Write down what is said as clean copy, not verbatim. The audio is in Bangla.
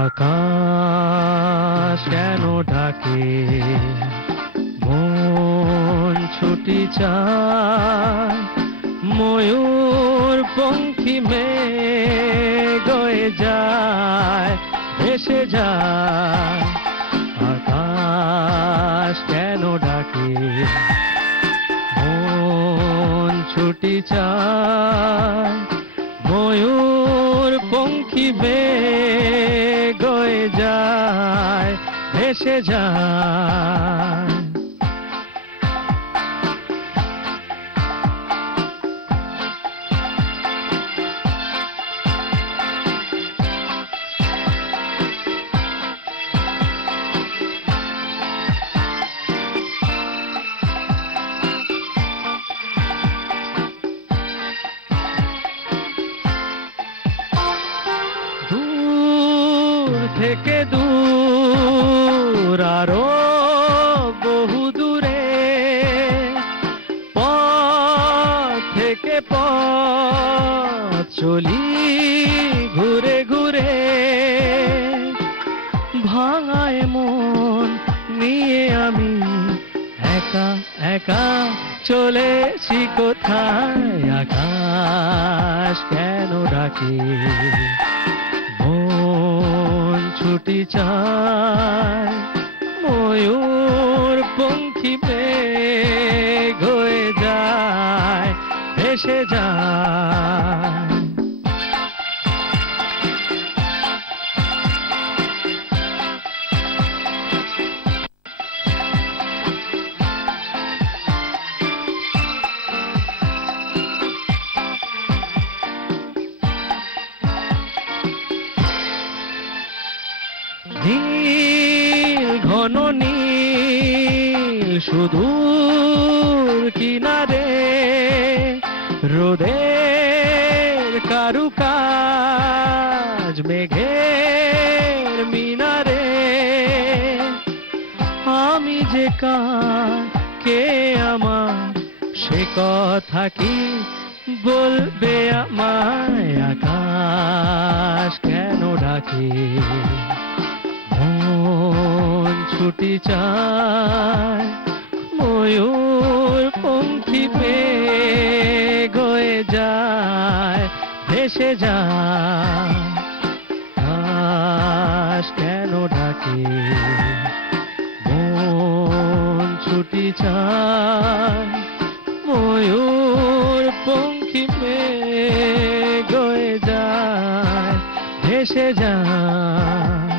আকাশ কেন ডাকে মন ছুটি চায় ময়ূর পঙ্খী মেঘ হয়ে যায় ভেসে যায় আকাশ কেন ডাকে মন ছুটি চায় ময়ূর পঙ্খী মেঘ হয়ে যায় ভেসে যায় থেকে দূর আরো বহু দূরে পথ থেকে পথ চলি ঘুরে ঘুরে ভাঙায় মন নিয়ে আমি একা একা চলেছি কোথায় আকাশ কেন ডাকে ছুটি চায় ময়ূর পঙ্খী মেঘ হয়ে যায় ভেসে যায় নীল ঘন নীল সুদূর কিনারে রোদের কারুকাজ মেঘের মিনারে আমি যে কার কে আমার সে কথা কি বলবে আমায় আকাশ কেন ডাকে মন ছুটি চায় ময়ূর পঙ্খী মেঘ হয়ে যায় ভেসে যায় আকাশ কেন ডাকে মন ছুটি চায় ময়ূর পঙ্খী মেঘ হয়ে যায় ভেসে যায়